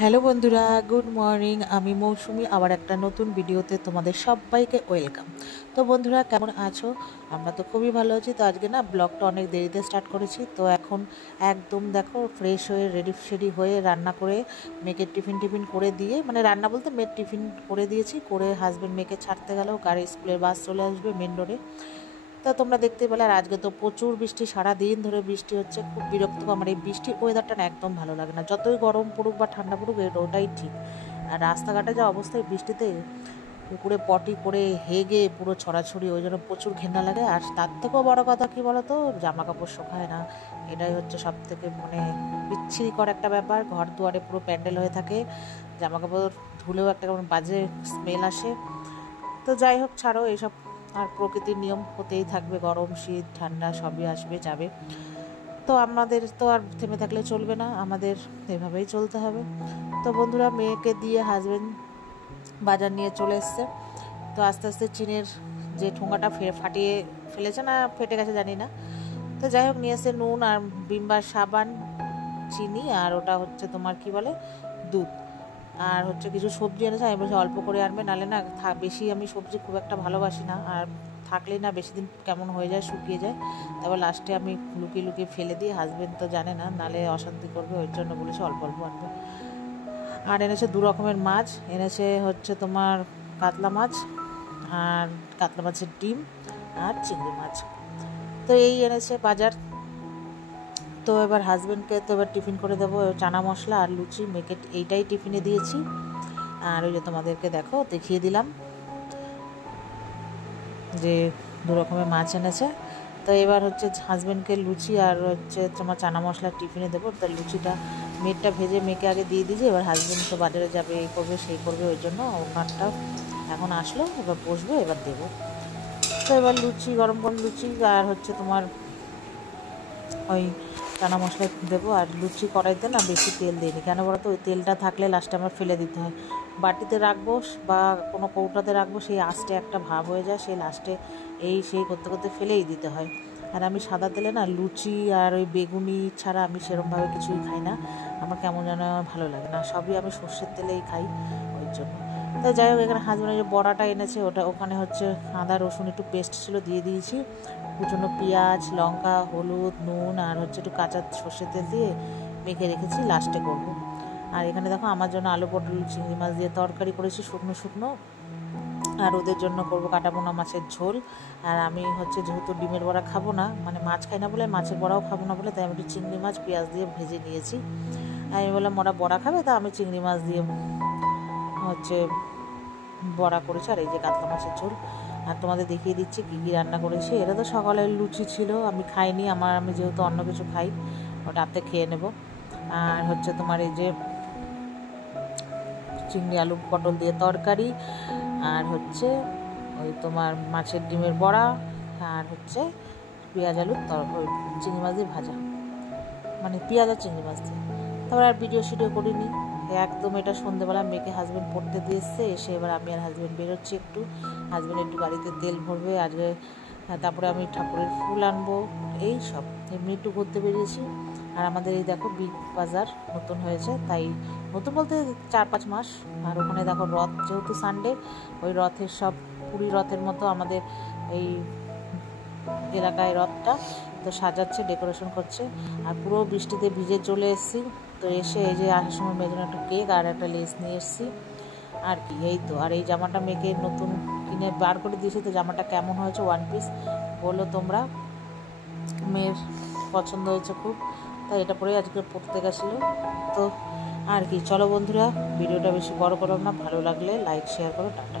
Hello বন্ধুরা, good morning. আমি মৌসুমি, আবার একটা নতুন ভিডিওতে তোমাদের সবাইকে ওয়েলকাম। তো বন্ধুরা, কেমন আছো? আমরা তো খুবই ভালো আছি। তো আজকে না ব্লগটা অনেক দেরিতে স্টার্ট করেছি। তো এখন একদম দেখো ফ্রেশ হয়ে রেডি সেডি হয়ে রান্না করে মেয়েকে টিফিন করে দিয়ে, মানে রান্না বলতে মেয়ের টিফিন করে দিয়েছি, করে হাজব্যান্ড মেয়েকে ছাড়তে গেল। গাড়ি স্কুলের বাস চলে আসবে মেন রোডে। তা তোমরা দেখতে পেলে। আর আজকে তো প্রচুর বৃষ্টি, সারা দিন ধরে বৃষ্টি হচ্ছে। খুব বিরক্ত। আমার এই বৃষ্টির ওয়েদারটা না একদম ভালো লাগে না। যতই গরম পড়ুক বা ঠান্ডা পড়ুক, ওটাই ঠিক। আর রাস্তাঘাটে যা অবস্থায় বৃষ্টিতে, পুকুরে পটি করে হেগে পুরো ছড়াছড়ি, ওই জন্য প্রচুর ঘেন্না লাগে। আর তার থেকেও বড় কথা কী বলো তো, জামা কাপড় শুকায় না। এটাই হচ্ছে সব থেকে মানে বিচ্ছিরিকর একটা ব্যাপার। ঘর দুয়ারে পুরো প্যান্ডেল হয়ে থাকে, জামা কাপড় ধুলেও একটা কেমন বাজে স্মেল আসে। তো যাই হোক, ছাড়ো এইসব। আর প্রকৃতির নিয়ম হতেই থাকবে, গরম শীত ঠান্ডা সবই আসবে যাবে। তো আমাদের তো আর থেমে থাকলে চলবে না, আমাদের এভাবেই চলতে হবে। তো বন্ধুরা, মেয়েকে দিয়ে হাজবেন্ড বাজার নিয়ে চলে এসছে। তো আস্তে আস্তে চিনের যে ঠোঙাটা ফাটিয়ে ফেলেছে, না ফেটে গেছে জানি না। তো যাই হোক, নিয়ে এসে নুন আর বিমবার সাবান, চিনি, আর ওটা হচ্ছে তোমার কি বলে দুধ, আর হচ্ছে কিছু সবজি এনেছে। আমি বলছি অল্প করে আনবে, নাহলে না বেশি আমি সবজি খুব একটা ভালোবাসি না, আর থাকলেই না বেশি দিন কেমন হয়ে যায়, শুকিয়ে যায়। তারপর লাস্টে আমি লুকিয়ে লুকিয়ে ফেলে দিই। হাজবেন্ড তো জানে না, নাহলে অশান্তি করবে, ওই জন্য বলেছে অল্প অল্প আনবে। আর এনেছে দু রকমের মাছ। এনেছে হচ্ছে তোমার কাতলা মাছ, আর কাতলা মাছের ডিম, আর চিংড়ি মাছ। তো এই এনেছে বাজার। তো এবার হাজব্যান্ডকে তো এবার টিফিন করে দেবো চানা মশলা আর লুচি। মেয়েকে এইটাই টিফিনে দিয়েছি। আর ওই যে তোমাদেরকে দেখিয়ে দিলাম যে দু রকমের মাছ এনেছে। তো এবার হচ্ছে হাজব্যান্ডকে লুচি আর হচ্ছে তোমার চানা মশলা টিফিনে দেবো। তো লুচিটা মেয়েরটা ভেজে মেয়েকে আগে দিয়ে দিয়েছি। এবার হাজব্যান্ড তো বাজারে যাবে, এই করবে সেই করবে, ওই জন্য ওখানটা এখন আসলো, এবার বসবো, এবার দেবো। তো এবার লুচি, গরম গরম লুচি আর হচ্ছে তোমার ওই চানা মশলা দেবো। আর লুচি কড়াইতে না বেশি তেল দিইনি, কেন বলো তো, ওই তেলটা থাকলে লাস্টে আমার ফেলে দিতে হয়। বাটিতে রাখবো বা কোনো কৌটাতে রাখবো, সেই আঁচটে একটা ভাব হয়ে যায়, সেই লাস্টে সেই করতে করতে ফেলেই দিতে হয়। আর আমি সাদা তেলে না লুচি আর ওই বেগুনি ছাড়া আমি সেরকমভাবে কিছুই খাই না। আমার কেমন যেন ভালো লাগে না, সবই আমি সর্ষের তেলেই খাই, ওই জন্য। তো যাই হোক, এখানে হাজবেন্ড যে বড়াটা এনেছে, ওখানে হচ্ছে আদা রসুন একটু পেস্ট ছিল, দিয়ে দিয়েছি। কুচনো পেঁয়াজ, লঙ্কা, হলুদ, নুন আর হচ্ছে একটু কাঁচা সর্ষের তেল দিয়ে মেখে রেখেছি, লাস্টে করব। আর এখানে দেখো আমার জন্য আলু পটল চিংড়ি মাছ দিয়ে তরকারি করেছি, শুকনো শুকনো। আর ওদের জন্য করব কাটাপোনা মাছের ঝোল। আর আমি হচ্ছে যেহেতু ডিমের বড়া খাবো না, মানে মাছ খাই না বলে, মাছের বড়াও খাবো না বলে, তাই আমি একটু চিংড়ি মাছ পেঁয়াজ দিয়ে ভেজে নিয়েছি। আমি বললাম ওরা বড়া খাবে, তা আমি চিংড়ি মাছ দিয়ে হচ্ছে বড়া করেছি। আর এই যে কাতলা মাছের ঝোল। আর তোমাদের দেখিয়ে দিচ্ছি কী কী রান্না করেছি। এটা তো সকালের লুচি ছিল, আমি খাইনি, আমি যেহেতু অন্য কিছু খাই, ওটা রাতে খেয়ে নেব। আর হচ্ছে তোমার এই যে চিংড়ি আলু পটল দিয়ে তরকারি, আর হচ্ছে ওই তোমার মাছের ডিমের বড়া, আর হচ্ছে পেঁয়াজ আলুর চিংড়ি মাছ দিয়ে ভাজা, মানে পেঁয়াজ আর চিংড়ি মাছ দিয়ে। তারপর আর ভিডিও করিনি একদম। এটা সন্ধ্যেবেলা মেয়েকে হাজব্যান্ড পড়তে দিয়ে এসে এবার আমি আর হাজব্যান্ড বেরোচ্ছি একটু। হাজব্যান্ড একটু গাড়িতে তেল ভরবে আজকে, তারপরে আমি ঠাকুরের ফুল আনবো, এই সব এমনি একটু ঘুরতে বেরিয়েছি। আর আমাদের এই দেখো বিগ বাজার নতুন হয়েছে, তাই নতুন বলতে 4-5 মাস। আর ওখানে দেখো রথ, যেহেতু সানডে, ওই রথের সব পুরী রথের মতো আমাদের এই এলাকায় রথটা তো সাজাচ্ছে, ডেকোরেশন করছে। আর পুরো বৃষ্টিতে ভিজে চলে এসেছি। তো এসে এই যে আসার সময় মেয়ের জন্য একটা কেক আর একটা লেস নিয়ে এসেছি, আর কি এই তো। আর এই জামাটা মেয়েকে নতুন কিনে বার করে দিয়েছি। তো জামাটা কেমন হয়েছে, ওয়ান পিস বলো তোমরা, মেয়ের পছন্দ হয়েছে খুব, তাই এটা পরেই আজকে পড়তে গেছিলো। তো আর কি, চলো বন্ধুরা, ভিডিওটা বেশি বড় করো না, ভালো লাগলে লাইক শেয়ার করো, টাটা।